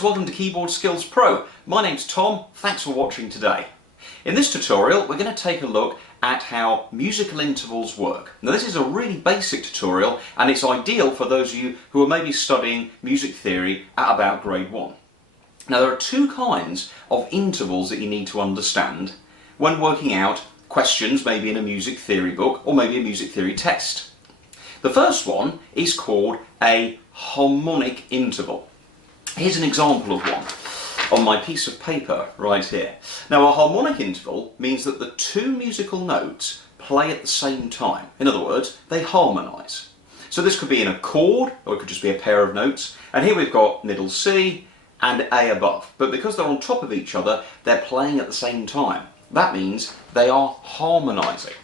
guys, welcome to Keyboard Skills Pro. My name's Tom, thanks for watching today. In this tutorial we're going to take a look at how musical intervals work. Now this is a really basic tutorial and it's ideal for those of you who are maybe studying music theory at about grade 1. Now there are two kinds of intervals that you need to understand when working out questions maybe in a music theory book or maybe a music theory test. The first one is called a harmonic interval. Here's an example of one on my piece of paper right here. Now a harmonic interval means that the two musical notes play at the same time. In other words, they harmonise. So this could be in a chord or it could just be a pair of notes, and here we've got middle C and A above, but because they're on top of each other they're playing at the same time. That means they are harmonising.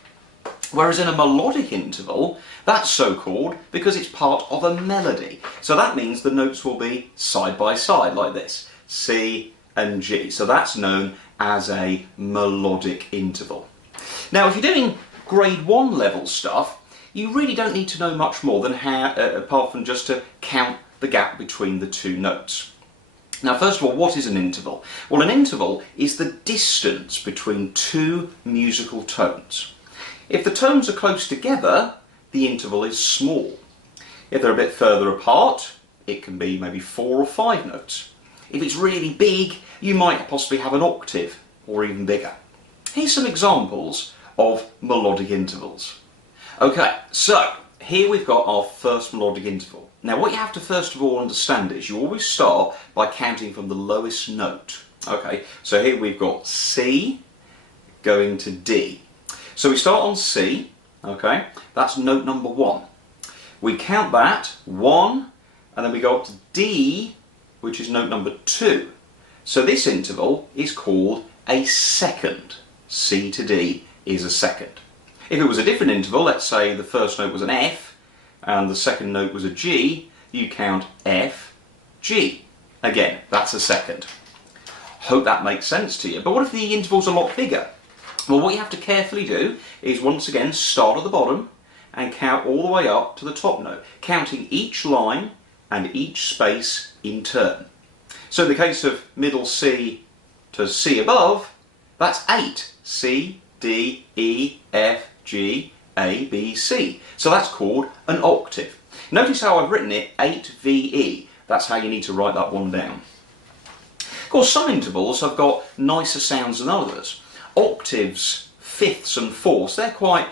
Whereas in a melodic interval, that's so called because it's part of a melody. So that means the notes will be side by side like this, C and G. So that's known as a melodic interval. Now if you're doing grade 1 level stuff, you really don't need to know much more than how, apart from just to count the gap between the two notes. Now first of all, what is an interval? Well, an interval is the distance between two musical tones. If the tones are close together, the interval is small. If they're a bit further apart, it can be maybe 4 or 5 notes. If it's really big, you might possibly have an octave or even bigger. Here's some examples of melodic intervals. Okay, so here we've got our first melodic interval. Now what you have to first of all understand is you always start by counting from the lowest note. Okay, so here we've got C going to D. So we start on C, okay, that's note number 1. We count that, 1, and then we go up to D, which is note number 2. So this interval is called a second. C to D is a second. If it was a different interval, let's say the first note was an F, and the second note was a G, you count F, G. Again, that's a second. Hope that makes sense to you. But what if the interval's a lot bigger? Well, what you have to carefully do is once again start at the bottom and count all the way up to the top note, counting each line and each space in turn. So in the case of middle C to C above, that's 8. C, D, E, F, G, A, B, C. So that's called an octave. Notice how I've written it 8VE. That's how you need to write that one down. Of course, some intervals have got nicer sounds than others. Octaves, fifths and fourths, they're quite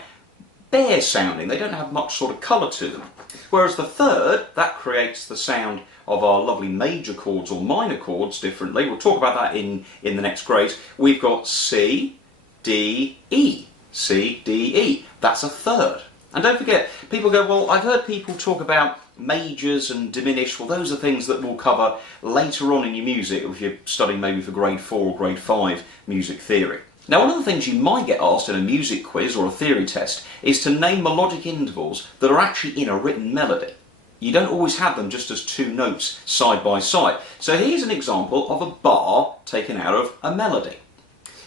bare sounding, they don't have much sort of colour to them. Whereas the third, that creates the sound of our lovely major chords or minor chords differently. We'll talk about that in the next grade. We've got C, D, E. C, D, E. That's a third. And don't forget, people go, well, I've heard people talk about majors and diminished. Well, those are things that we'll cover later on in your music if you're studying maybe for grade 4 or grade 5 music theory. Now one of the things you might get asked in a music quiz or a theory test is to name melodic intervals that are actually in a written melody. You don't always have them just as two notes side by side. So here's an example of a bar taken out of a melody.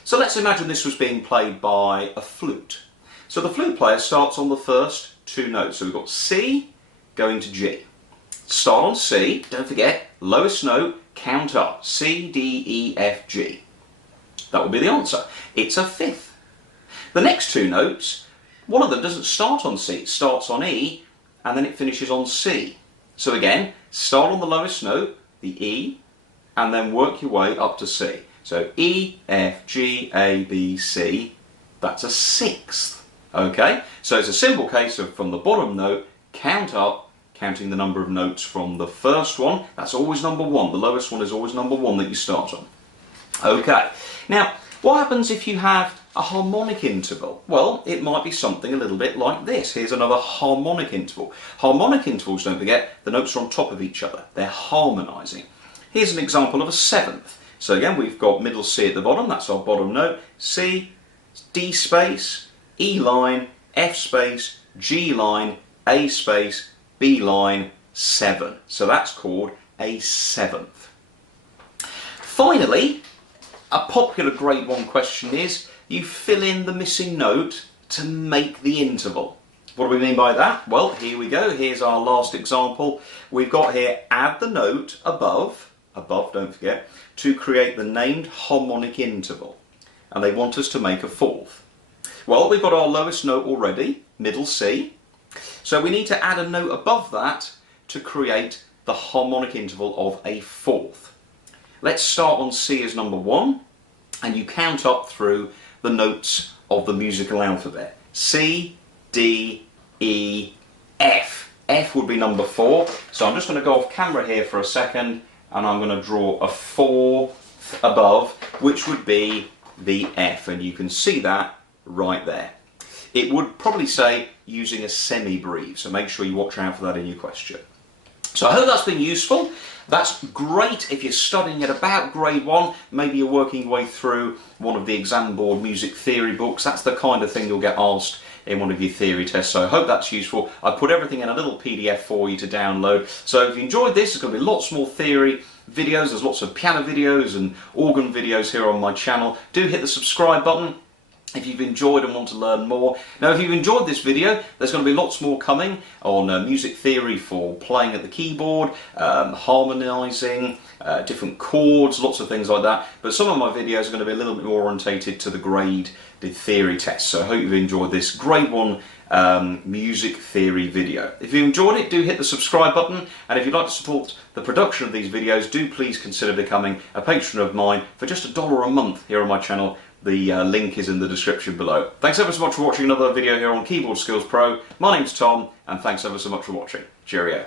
So let's imagine this was being played by a flute. So the flute player starts on the first two notes. So we've got C going to G. Start on C, don't forget, lowest note, count up. C, D, E, F, G. That would be the answer. It's a fifth. The next two notes, one of them doesn't start on C, it starts on E, and then it finishes on C. So again, start on the lowest note, the E, and then work your way up to C. So E, F, G, A, B, C, that's a sixth. Okay? So it's a simple case of from the bottom note, count up, counting the number of notes from the first one. That's always number 1. The lowest one is always number 1 that you start on. Okay, now what happens if you have a harmonic interval? Well, it might be something a little bit like this. Here's another harmonic interval. Harmonic intervals, don't forget, the notes are on top of each other. They're harmonising. Here's an example of a seventh. So again, we've got middle C at the bottom, that's our bottom note. C, D space, E line, F space, G line, A space, B line, 7. So that's called a seventh. Finally, a popular grade 1 question is, you fill in the missing note to make the interval. What do we mean by that? Well, here we go. Here's our last example. We've got here, add the note above, above, don't forget, to create the named harmonic interval. And they want us to make a fourth. Well, we've got our lowest note already, middle C. So we need to add a note above that to create the harmonic interval of a fourth. Let's start on C as number 1, and you count up through the notes of the musical alphabet. C, D, E, F. F would be number 4. So I'm just going to go off camera here for a second, and I'm going to draw a 4 above, which would be the F, and you can see that right there. It would probably say using a semi-breve, so make sure you watch out for that in your question. So I hope that's been useful. That's great if you're studying at about grade 1, maybe you're working your way through one of the exam board music theory books. That's the kind of thing you'll get asked in one of your theory tests, so I hope that's useful. I put everything in a little PDF for you to download. So if you enjoyed this, there's going to be lots more theory videos. There's lots of piano videos and organ videos here on my channel. Do hit the subscribe button if you've enjoyed and want to learn more. Now, if you've enjoyed this video, there's going to be lots more coming on music theory for playing at the keyboard, harmonising, different chords, lots of things like that. But some of my videos are going to be a little bit more orientated to the grade theory test. So I hope you've enjoyed this grade 1 music theory video. If you enjoyed it, do hit the subscribe button, and if you'd like to support the production of these videos, do please consider becoming a patron of mine for just $1 a month here on my channel. The link is in the description below. Thanks ever so much for watching another video here on Keyboard Skills Pro. My name's Tom, and thanks ever so much for watching. Cheerio.